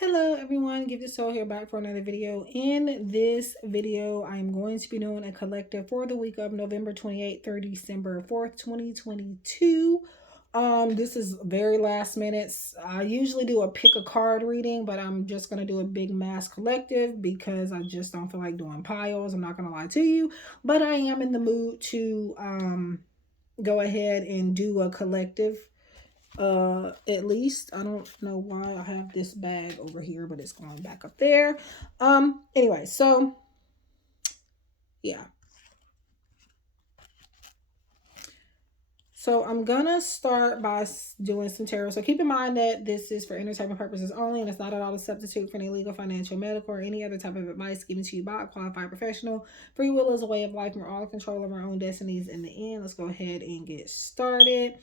Hello everyone, GiftedSoul here back for another video. In this video, I'm going to be doing a collective for the week of November 28th through December 4th, 2022. This is very last minute. I usually do a pick a card reading, but I'm just going to do a big mass collective because I just don't feel like doing piles. I'm not going to lie to you, but I am in the mood to go ahead and do a collective. At least I don't know why I have this bag over here, but it's going back up there. Anyway, so yeah. So I'm gonna start by doing some tarot. So keep in mind that this is for entertainment purposes only, and it's not at all a substitute for any legal, financial, medical, or any other type of advice given to you by a qualified professional. Free will is a way of life, and we're all in control of our own destinies in the end. Let's go ahead and get started.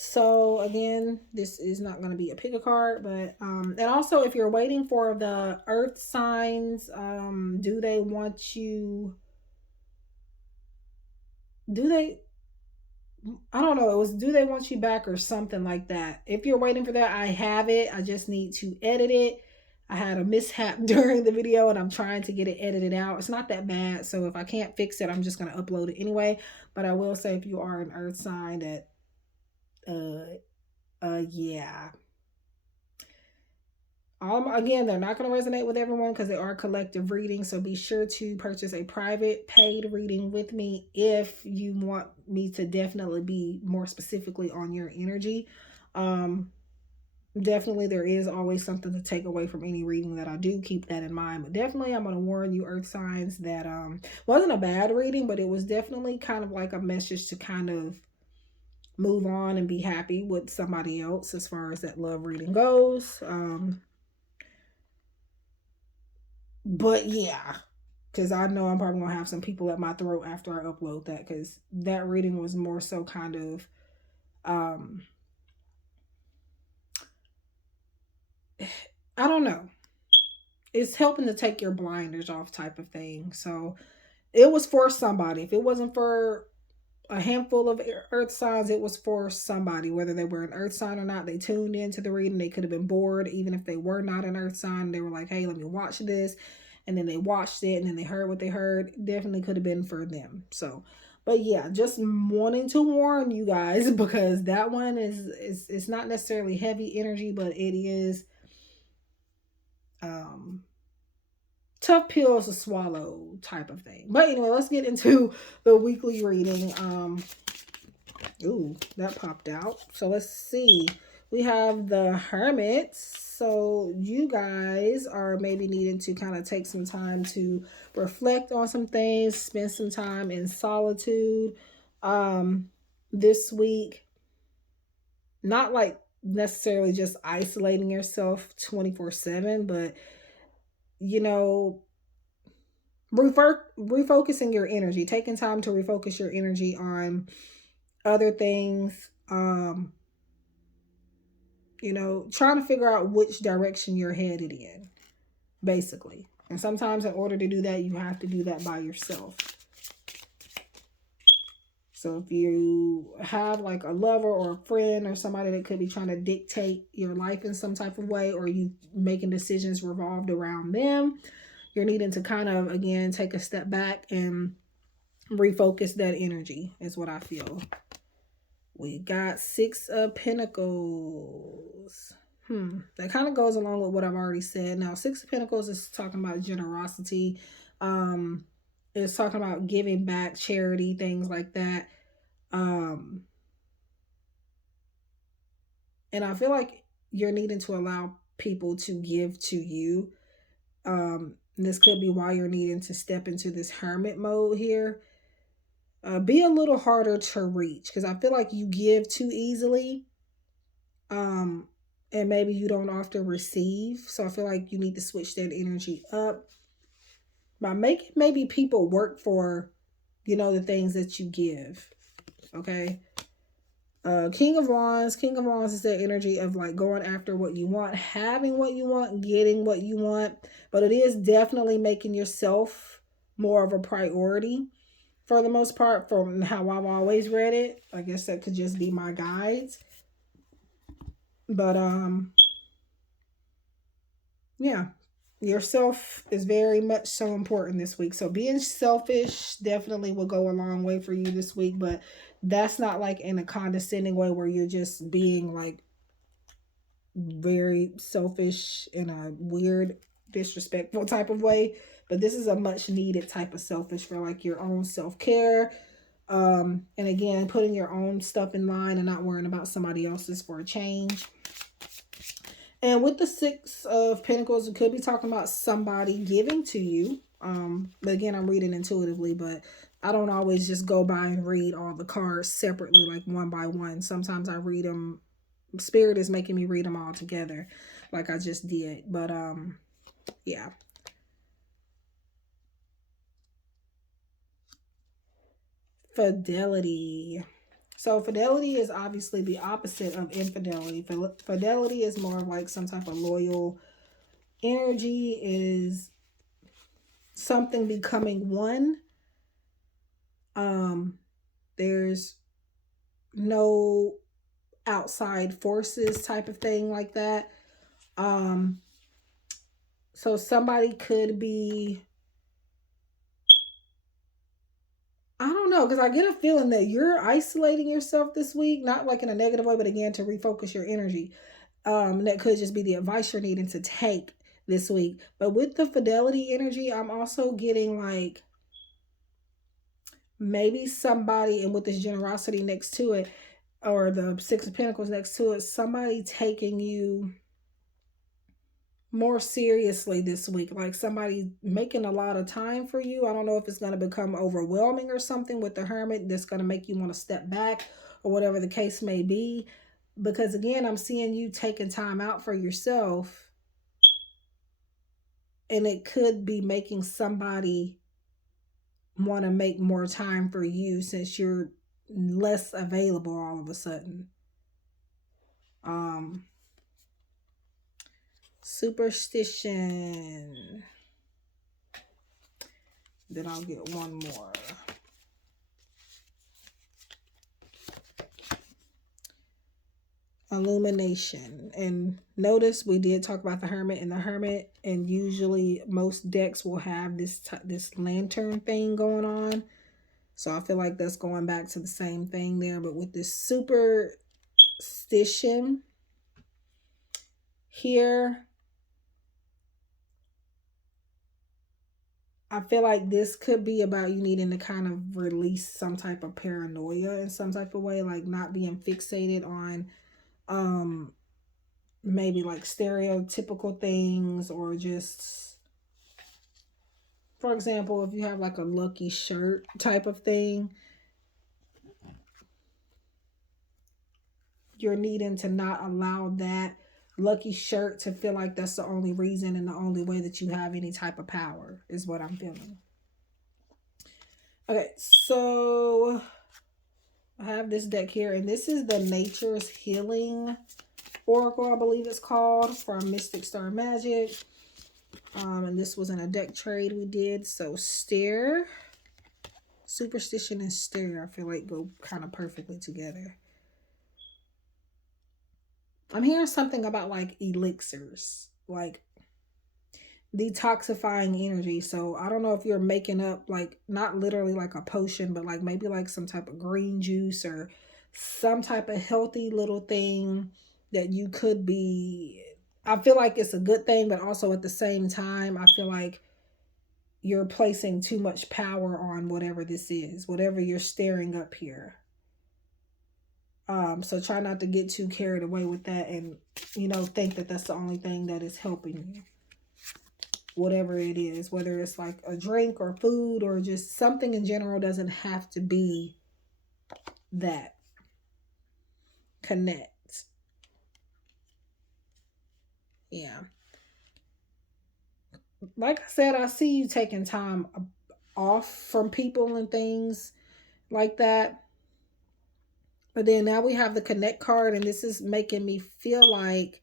So again, this is not going to be a pick a card, but and also if you're waiting for the earth signs, do they want you, do they, I don't know, it was do they want you back or something like that. If you're waiting for that, I have it. I just need to edit it. I had a mishap during the video and I'm trying to get it edited out. It's not that bad, so if I can't fix it, I'm just going to upload it anyway. But I will say if you are an earth sign that yeah, again, they're not going to resonate with everyone because they are collective readings. So be sure to purchase a private paid reading with me if you want me to definitely be more specifically on your energy. Definitely there is always something to take away from any reading that I do. Keep that in mind. But definitely I'm going to warn you earth signs that wasn't a bad reading, but it was definitely kind of like a message to kind of move on and be happy with somebody else as far as that love reading goes. But yeah, because I know I'm probably gonna have some people at my throat after I upload that, because that reading was more so kind of I don't know, it's helping to take your blinders off type of thing. So it was for somebody. If it wasn't for a handful of earth signs, it was for somebody, whether they were an earth sign or not. They tuned into the reading. They could have been bored even if they were not an earth sign. They were like, hey, let me watch this, and then they watched it and then they heard what they heard. Definitely could have been for them. So but yeah, just wanting to warn you guys because that one is it's not necessarily heavy energy, but it is um tough pills to swallow type of thing. But anyway, let's get into the weekly reading. Ooh, that popped out. So let's see. We have the Hermit. So you guys are maybe needing to kind of take some time to reflect on some things, spend some time in solitude this week. Not like necessarily just isolating yourself 24/7, but you know, refocusing your energy, taking time to refocus your energy on other things. Trying to figure out which direction you're headed in, basically. And sometimes in order to do that, you have to do that by yourself. So if you have like a lover or a friend or somebody that could be trying to dictate your life in some type of way, or you making decisions revolved around them, you're needing to kind of, again, take a step back and refocus that energy is what I feel. We got Six of Pentacles. That kind of goes along with what I've already said. Now, Six of Pentacles is talking about generosity. It's talking about giving back, charity, things like that. And I feel like you're needing to allow people to give to you. This could be why you're needing to step into this hermit mode here. Be a little harder to reach, because I feel like you give too easily. And maybe you don't often receive. So I feel like you need to switch that energy up by making maybe people work for, the things that you give. Okay. King of Wands. King of Wands is that energy of like going after what you want, having what you want, getting what you want. But it is definitely making yourself more of a priority for the most part, from how I've always read it. I guess that could just be my guides. But Yeah. Yourself is very much so important this week. So being selfish definitely will go a long way for you this week, but that's not like in a condescending way where you're just being like very selfish in a weird, disrespectful type of way. But this is a much needed type of selfish for like your own self care. And again, putting your own stuff in line and not worrying about somebody else's for a change. And with the Six of Pentacles, we could be talking about somebody giving to you. But again, I'm reading intuitively, but I don't always just go by and read all the cards separately, like one by one. Sometimes I read them. Spirit is making me read them all together, like I just did. But yeah. Fidelity. So fidelity is obviously the opposite of infidelity. Fidelity is more of like some type of loyal energy, is something becoming one. There's no outside forces type of thing like that. So somebody could be, I don't know, because I get a feeling that you're isolating yourself this week, not like in a negative way, but again, to refocus your energy. That could just be the advice you're needing to take this week. But with the fidelity energy, I'm also getting like maybe somebody, and with this generosity next to it, or the Six of Pentacles next to it, somebody taking you more seriously this week, like somebody making a lot of time for you. I don't know if it's going to become overwhelming or something with the Hermit that's going to make you want to step back or whatever the case may be, because again, I'm seeing you taking time out for yourself, and it could be making somebody want to make more time for you since you're less available all of a sudden. Superstition. Then I'll get one more. Illumination. And notice we did talk about the Hermit and the Hermit, and usually most decks will have this lantern thing going on. So I feel like that's going back to the same thing there, but with this superstition here, I feel like this could be about you needing to kind of release some type of paranoia in some type of way, like not being fixated on maybe like stereotypical things, or just, for example, if you have like a lucky shirt type of thing, you're needing to not allow that lucky shirt to feel like that's the only reason and the only way that you have any type of power, is what I'm feeling. Okay, so I have this deck here, and this is the Nature's Healing Oracle, I believe it's called, from Mystic Star Magic. And this was in a deck trade we did. So stare, superstition, and stare, I feel like go kind of perfectly together. I'm hearing something about like elixirs, like detoxifying energy. So I don't know if you're making up like not literally like a potion, but like maybe like some type of green juice or some type of healthy little thing that you could be. I feel like it's a good thing, but also at the same time, I feel like you're placing too much power on whatever this is, whatever you're stirring up here. So try not to get too carried away with that and, think that that's the only thing that is helping you. Whatever it is, whether it's like a drink or food or just something in general, doesn't have to be that. Connect. Yeah. Like I said, I see you taking time off from people and things like that. But then now we have the connect card, and this is making me feel like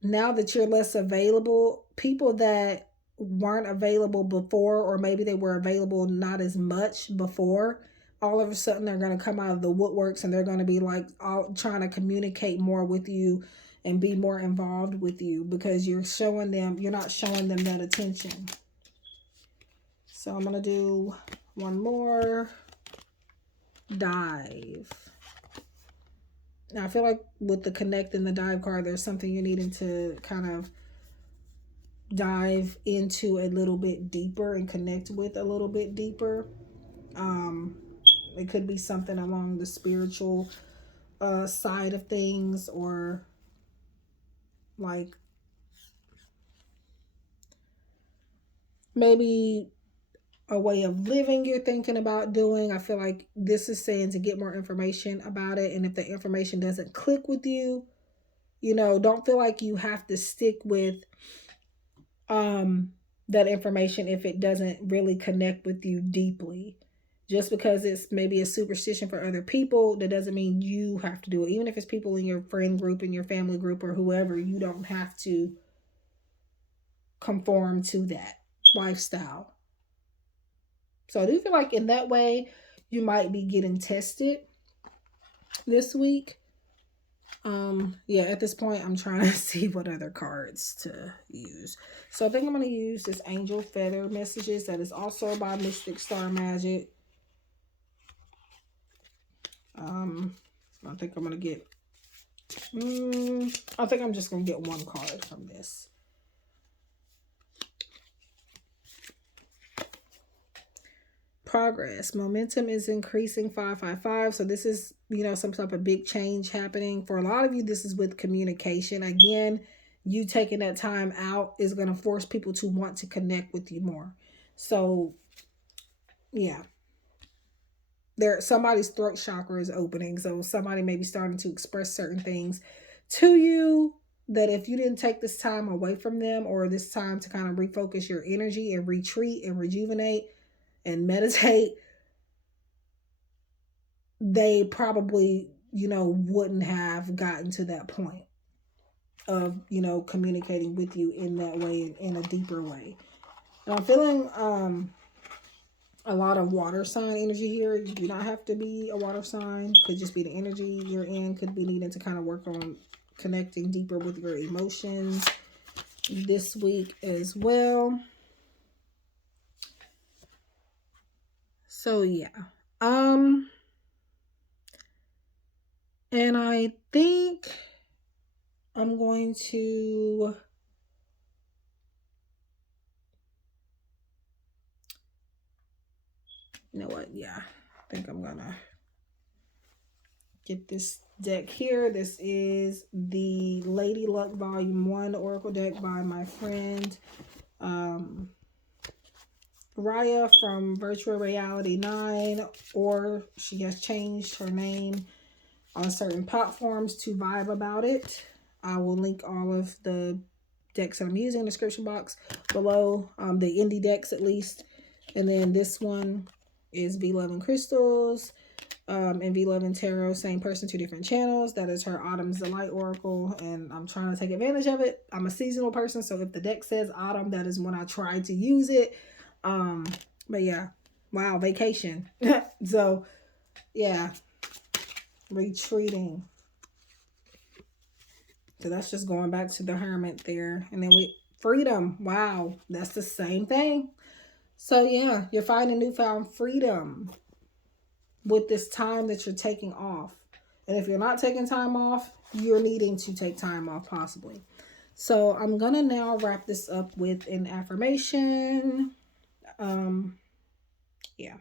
now that you're less available, people that weren't available before, or maybe they were available not as much before, all of a sudden they're going to come out of the woodworks, and they're going to be like all trying to communicate more with you and be more involved with you, because you're not showing them that attention. So I'm going to do one more dive. Now I feel like with the connect and the dive card, there's something you're needing to kind of dive into a little bit deeper and connect with a little bit deeper. It could be something along the spiritual side of things, or like maybe a way of living you're thinking about doing. I feel like this is saying to get more information about it. And if the information doesn't click with you, you know, don't feel like you have to stick with that information if it doesn't really connect with you deeply. Just because it's maybe a superstition for other people, that doesn't mean you have to do it. Even if it's people in your friend group, in your family group, or whoever, you don't have to conform to that lifestyle. So I do feel like in that way, you might be getting tested this week. Yeah, at this point, I'm trying to see what other cards to use. So I think I'm going to use this Angel Feather Messages that is also by Mystic Star Magic. I think I'm going to get, I think I'm just going to get one card from this. Progress. Momentum is increasing, 555. So this is, you know, some type of big change happening. For a lot of you, this is with communication. Again, you taking that time out is going to force people to want to connect with you more. So, yeah. Somebody's throat chakra is opening. So somebody may be starting to express certain things to you that if you didn't take this time away from them, or this time to kind of refocus your energy and retreat and rejuvenate and meditate, they probably, you know, wouldn't have gotten to that point of, you know, communicating with you in that way, in a deeper way. And I'm feeling a lot of water sign energy here. You do not have to be a water sign. Could just be the energy you're in. Could be needing to kind of work on connecting deeper with your emotions this week as well. So yeah. And I think I'm going to, you know what? Yeah, I think I'm gonna get this deck here. This is the Lady Luck Volume 1 Oracle deck by my friend Raya from Virtual Reality 9, or she has changed her name on certain platforms to Vibe About It. I will link all of the decks that I'm using in the description box below, the indie decks at least. And then this one is V-Love and Crystals, and V-Love and Tarot, same person, 2 different channels. That is her Autumn's Delight Oracle, and I'm trying to take advantage of it. I'm a seasonal person, so if the deck says autumn, that is when I try to use it. But yeah, wow, vacation. So yeah, retreating. So that's just going back to the Hermit there. And then freedom. Wow, that's the same thing. So yeah, you're finding newfound freedom with this time that you're taking off. And if you're not taking time off, you're needing to take time off possibly. So I'm going to now wrap this up with an affirmation. Yeah.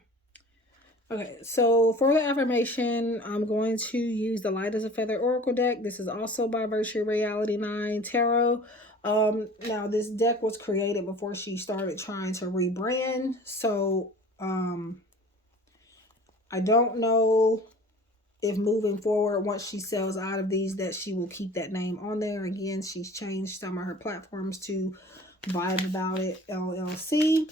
Okay, so for the affirmation, I'm going to use the Light as a Feather Oracle deck. This is also by Virtual Reality 9 Tarot. Now this deck was created before she started trying to rebrand. So, I don't know if moving forward, once she sells out of these, that she will keep that name on there. Again, she's changed some of her platforms to Vibe About It LLC.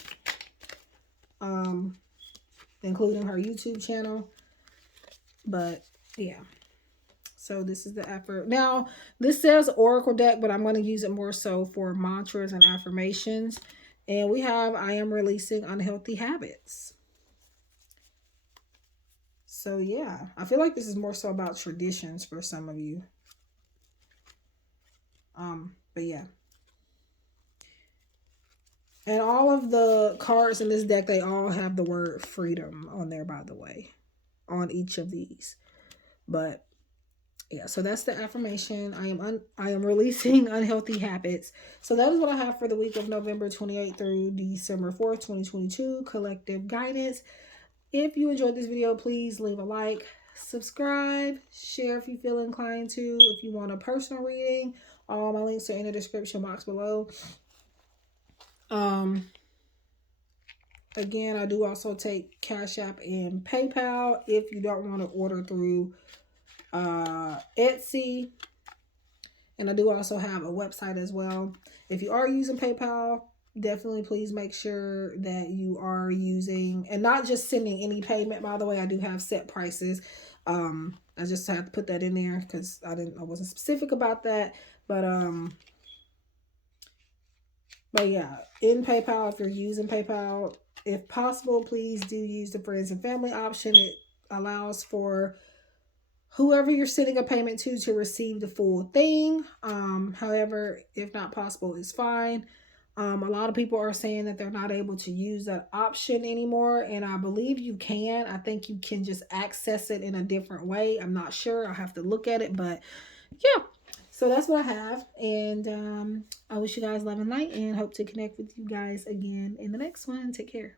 Including her YouTube channel. But yeah, so this is the effort. Now this says Oracle deck, but I'm going to use it more so for mantras and affirmations. And we have, I am releasing unhealthy habits. So yeah, I feel like this is more so about traditions for some of you. But yeah. And all of the cards in this deck, they all have the word freedom on there, by the way, on each of these. But yeah, so that's the affirmation. I am releasing unhealthy habits. So that is what I have for the week of November 28th through December 4th, 2022, collective guidance. If you enjoyed this video, please leave a like, subscribe, share if you feel inclined to. If you want a personal reading, all my links are in the description box below. Again, I do also take Cash App and PayPal if you don't want to order through Etsy. And I do also have a website as well. If you are using PayPal, definitely please make sure that you are using, and not just sending any payment, by the way. I do have set prices. I just have to put that in there because I wasn't specific about that. But yeah, in PayPal, if you're using PayPal, if possible, please do use the friends and family option. It allows for whoever you're sending a payment to receive the full thing. However, if not possible, it's fine. A lot of people are saying that they're not able to use that option anymore, and I believe you can. I think you can just access it in a different way. I'm not sure. I'll have to look at it, but yeah. So that's what I have, and I wish you guys love and light, and hope to connect with you guys again in the next one. Take care.